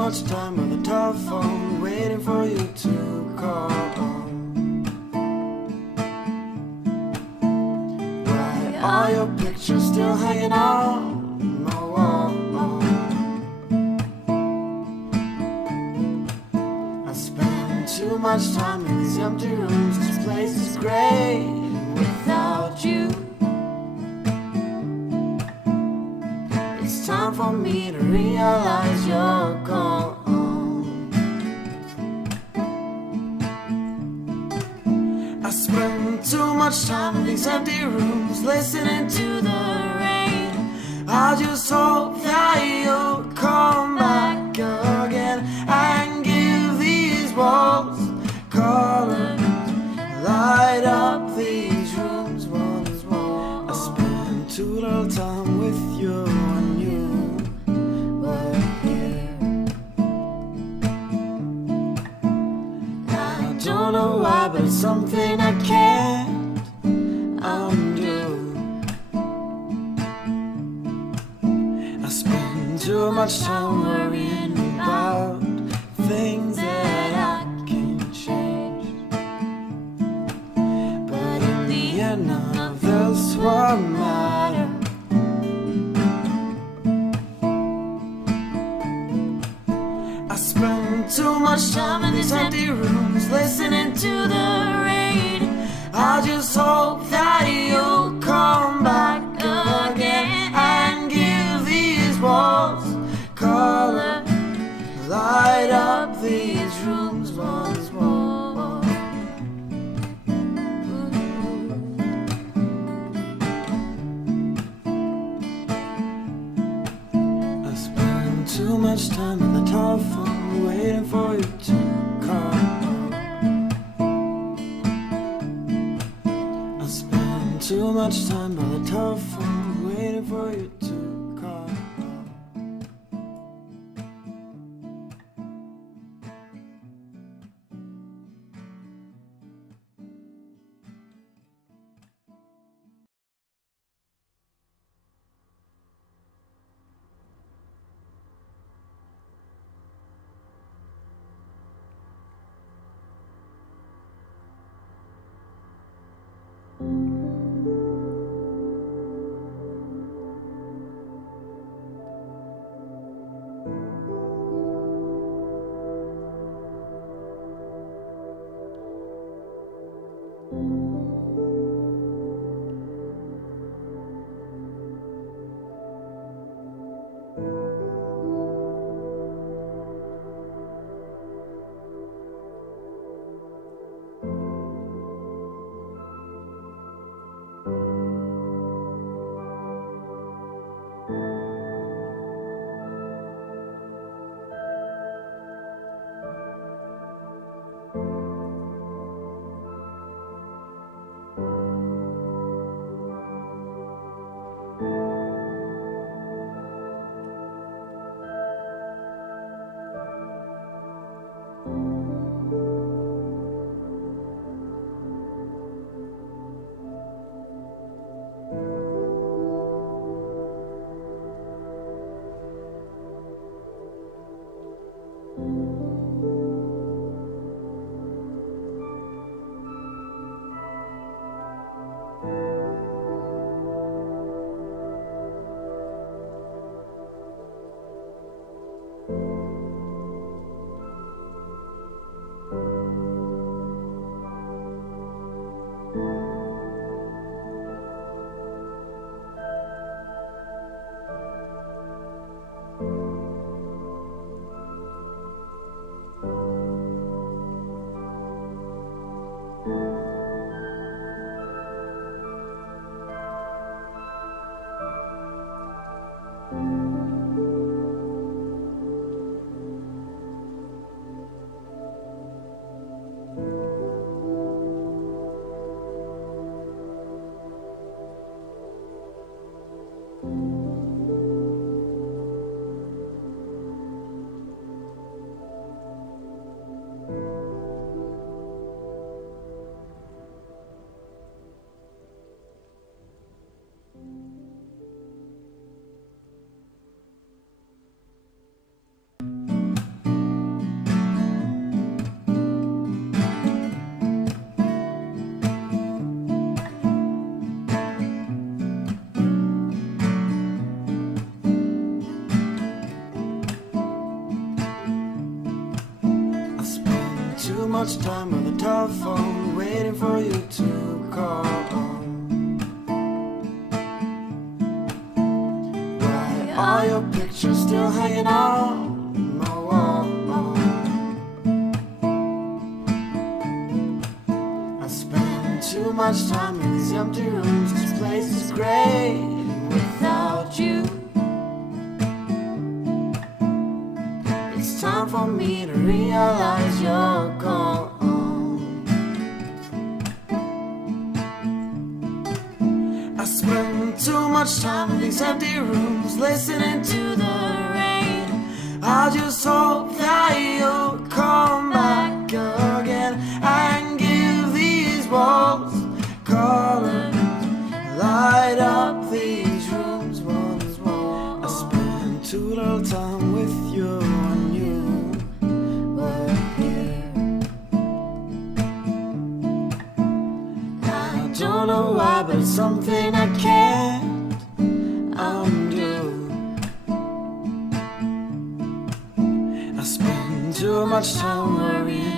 much time on the telephone, waiting for you to call. Why are your pictures still hanging on my wall? I spend too much time in these empty rooms. This place is great without you. It's time for me to realize you're gone. I spend too much time in these empty rooms, listening to the rain. I just hope that you'll come back again and give these walls color, light up these rooms once more. I spend too little time with you when you were here. I don't know why, but it's something I can't undo. I spend too much time worrying about things that I can't change. But in the end, none of this will matter. I spend too much time in these empty rooms, listening to the rain. I just hope that you'll come back again and give these walls color, light up these rooms once more. I spend too much time on the telephone, waiting for you to call. I spend too much time by the telephone, waiting for you to call. much time on the telephone, waiting for you to call. Why are your pictures still hanging on my wall? I spend too much time in these empty rooms. This place is great without you. It's time for me to realize you're gone. I spend too much time in these empty rooms, listening to the rain. I just hope that you'll come back again and give these walls color, light up these rooms once more. I spend too little time with you when you were here. I don't know why, but it's something I can't undo. I spend too much time worrying